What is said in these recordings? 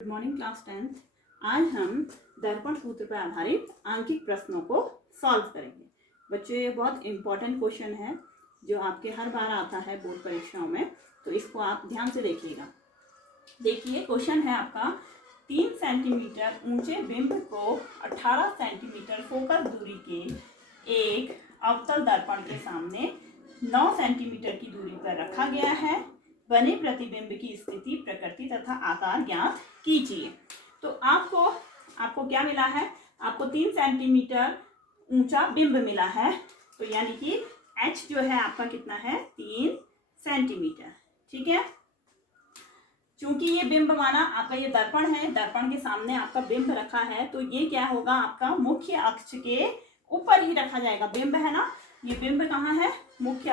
Good morning class 10th। आज हम दर्पण सूत्र पर आधारित आंकिक प्रश्नों को सॉल्व करेंगे। बच्चों, ये बहुत इंपॉर्टेंट क्वेश्चन है जो आपके हर बार आता है बोर्ड परीक्षाओं में, तो इसको आप ध्यान से देखिएगा। देखिए, क्वेश्चन है आपका 3 सेंटीमीटर ऊंचे बिंब को 18 सेंटीमीटर फोकस दूरी के एक अवतल दर्पण के सामने 9 सेंटीमीटर की दूरी पर रखा गया है। बने प्रतिबिंब की स्थिति, प्रकृति तथा आकार ज्ञात कीजिए। तो आपको क्या मिला है? आपको 3 सेंटीमीटर ऊंचा बिंब मिला है, तो यानी कि h जो है आपका कितना है? 3 सेंटीमीटर। ठीक है, चूंकि ये बिंब माना आपका ये दर्पण है, दर्पण के सामने आपका बिंब रखा है, तो ये क्या होगा? आपका मुख्य अक्ष के ऊपर ही रखा जाएगा। बिंब है ना, ये बिंब कहाँ है? मुख्य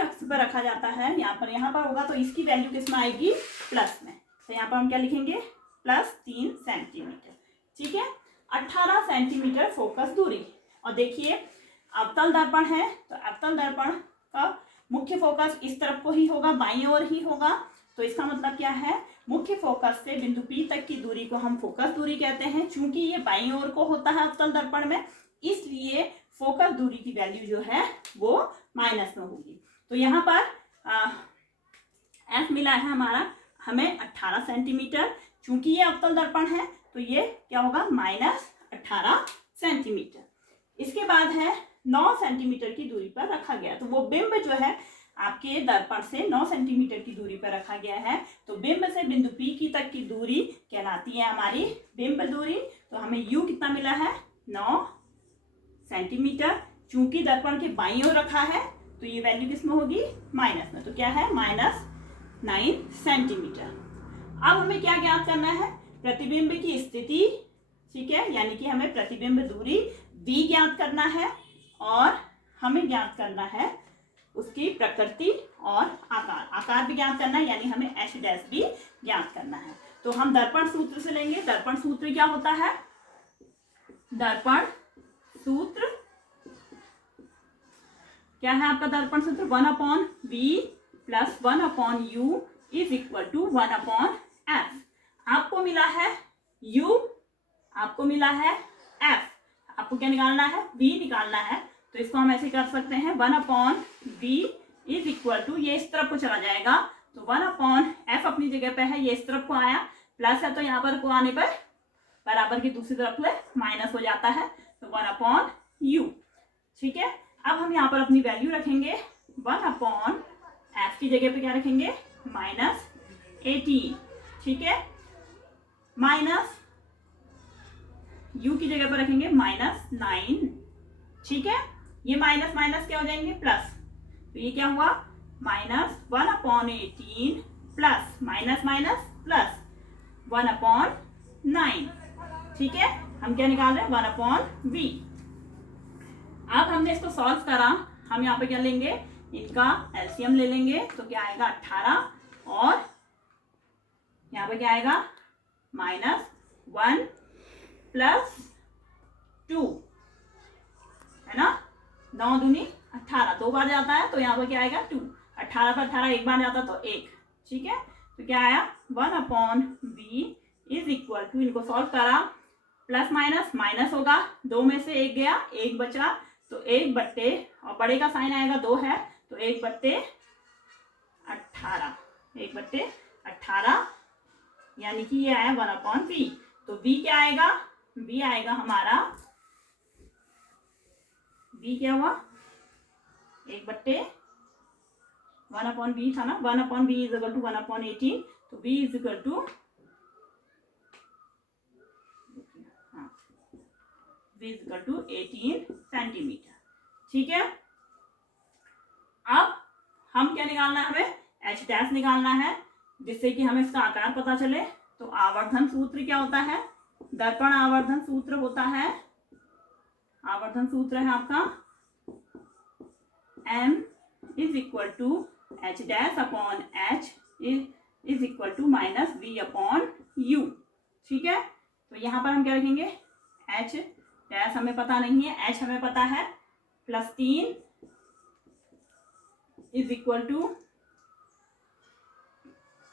अक्ष पर रखा जाता है। यहाँ पर होगा, तो इसकी वैल्यू किसमें आएगी? प्लस में। तो यहाँ पर हम क्या लिखेंगे? Plus 3 centimetre. ठीक है, 18 सेंटीमीटर फोकस दूरी। और देखिए, अवतल दर्पण है, तो अवतल दर्पण का मुख्य फोकस इस तरफ को ही होगा, बाईं ओर ही होगा। तो इसका मतलब क्या है? मुख्य फोकस से बिंदु P तक की दूरी को हम फोकस दूरी कहते हैं। चूंकि ये बाईं ओर को होता है अवतल दर्पण में, इसलिए फोकस दूरी की वैल्यू जो है वो माइनस में होगी। तो यहाँ पर F मिला है हमें 18 सेंटीमीटर। चूंकि ये अवतल दर्पण है, तो ये क्या होगा? Minus 18 centimetre. इसके बाद है 9 सेंटीमीटर की दूरी पर रखा गया। तो वो बिंब जो है आपके दर्पण से 9 सेंटीमीटर की दूरी पर रखा गया है। तो बिंब से बिंदु P की तक की दूरी कहलाती है हमारी बिंब दूरी। तो हमें U कितना मिला है? 9 सेंटीमीटर। चूंकि दर्पण के बाईं ओर रखा है, तो ये वैल्यू किसमें होगी? माइनस में। तो क्या है? -9 सेंटीमीटर। अब हमें क्या ज्ञात करना है? प्रतिबिंब की स्थिति। ठीक है, यानी कि हमें प्रतिबिंब दूरी V ज्ञात करना है, और हमें ज्ञात करना है उसकी प्रकृति और आकार भी ज्ञात करना है, यानी हमें h डैश भी ज्ञात करना है। तो हम दर्पण सूत्र से लेंगे। दर्पण सूत्र क्या होता है? दर्पण सूत्र क्या है आपका? दर्पण सूत्र 1/V + 1/U = 1/F। आपको मिला है U, आपको मिला है F। आपको क्या निकालना है? V निकालना है। तो इसको हम ऐसे कर सकते हैं, 1/V = ये इस तरफ को चला जाएगा, तो 1/F अपनी जगह पे है, ये इस तरफ को आया, प्लस है तो यहाँ पर को आने पर बराबर की दूसरी तरफ में माइनस हो जाता है, तो 1/U। ठीक है, अब हम यहाँ पर अपनी वैल्यू रखेंगे। 1/F की जगह पे क्या रखेंगे? -18। ठीक है, माइनस U की जगह पर रखेंगे -9। ठीक है, ये माइनस माइनस क्या हो जाएंगे? प्लस। तो ये क्या हुआ? -1/18 प्लस माइनस माइनस प्लस 1/9। ठीक है, हम क्या निकाल रहे हैं? 1/V। अब हमने इसको सॉल्व करा, हम यहाँ पे क्या लेंगे? इनका एलसीएम ले लेंगे। तो क्या आएगा? 18, और यहाँ पे क्या आएगा? -1 + 2, है ना? 9 दूनी 18, 2 बार जाता है, तो यहाँ पर क्या आएगा? 2। 18 पर 18 एक बार जाता तो 1। ठीक है, तो क्या आया? 1/V = इनको सॉल्व करा, प्लस माइनस माइनस होगा, 2 में से 1 गया, 1 बचा, तो 1 बट्टे, और बड़े का साइन आएगा 2 है, तो 1/18, 1/18, यानी कि ये आया 1/V। तो V क्या आएगा? V आएगा हमारा, V क्या हुआ? 1/1/V था ना, 1/V = 1/18, तो V = V = 18 सेंटीमीटर। ठीक है, अब हम क्या निकालना है? हमें h डैश निकालना है, जिससे कि हमें इसका आकार पता चले। तो आवर्धन सूत्र क्या होता है? दर्पण आवर्धन सूत्र होता है, आवर्धन सूत्र है आपका M = h dash upon h = -V/U। ठीक है, तो यहाँ पर हम क्या रखेंगे? h डैश हमें पता नहीं है, h हमें पता है, +3 =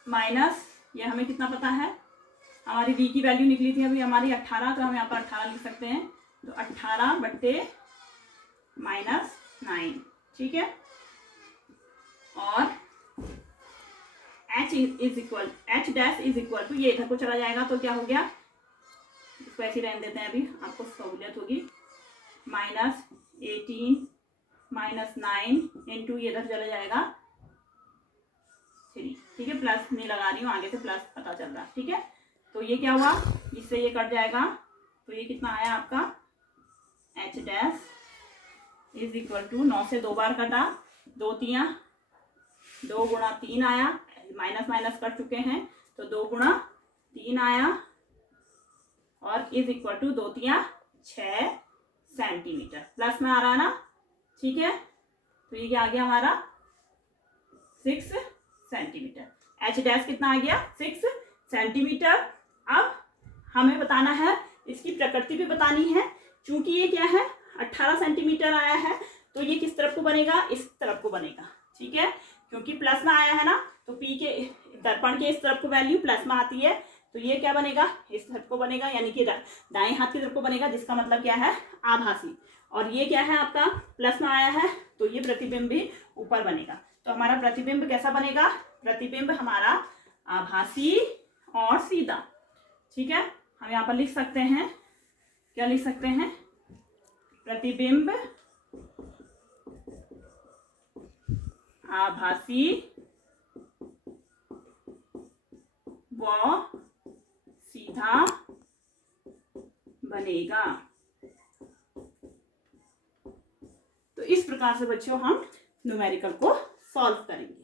माइनस, ये हमें कितना पता है? हमारी v की वैल्यू निकली थी अभी हमारी 18, तो हम यहाँ पर 18 लिख सकते हैं। तो 18 बट्टे -9, ठीक है। और h dash is equal to, ये इधर को चला जाएगा तो क्या हो गया, इसको ऐसे रहने देते हैं, अभी आपको सहूलियत होगी। -18 -9 इंटू ये इधर चला जाएगा 3, ठीक है। प्लस नहीं लगा रही हूँ, आगे से प्लस पता चल रहा है, ठीक है। तो ये क्या हुआ, इससे ये कट जाएगा, तो ये कितना आया आपका, h dash is equal to 9 से 2 बार कटा, 2 तियां 2 गुणा 3 आया, माइनस माइनस कर चुके हैं, तो 2 गुणा 3 आया, और इज इक्वल टू 2 तियां 6 सेंटीमीटर, प्लस में आ रहा है ना, ठीक है। तो ये क्या आ गया हमारा 6 सेंटीमीटर। h डैश कितना आ गया, 6 सेंटीमीटर। अब हमें बताना है, इसकी प्रकृति भी बतानी है, चूंकि ये क्या है 18 सेंटीमीटर आया है, तो ये किस तरफ को बनेगा, इस तरफ को बनेगा, ठीक है। क्योंकि प्लस में आया है ना, तो P के दर्पण के इस तरफ को वैल्यू प्लस में आती है, तो ये क्या बनेगा, इस तरफ को बनेगा, यानी कि दाएं हाथ की तरफ को बनेगा, जिसका मतलब क्या है आभासी। और ये क्या है आपका प्लस में आया है, तो ये प्रतिबिंब भी ऊपर बनेगा। तो हमारा प्रतिबिंब कैसा बनेगा, प्रतिबिंब हमारा आभासी और सीधा, ठीक है। हम यहाँ पर लिख सकते हैं, क्या लिख सकते हैं, प्रतिबिंब आभासी व सीधा बनेगा। तो इस प्रकार से बच्चों हम न्यूमेरिकल को सॉल्व करेंगे।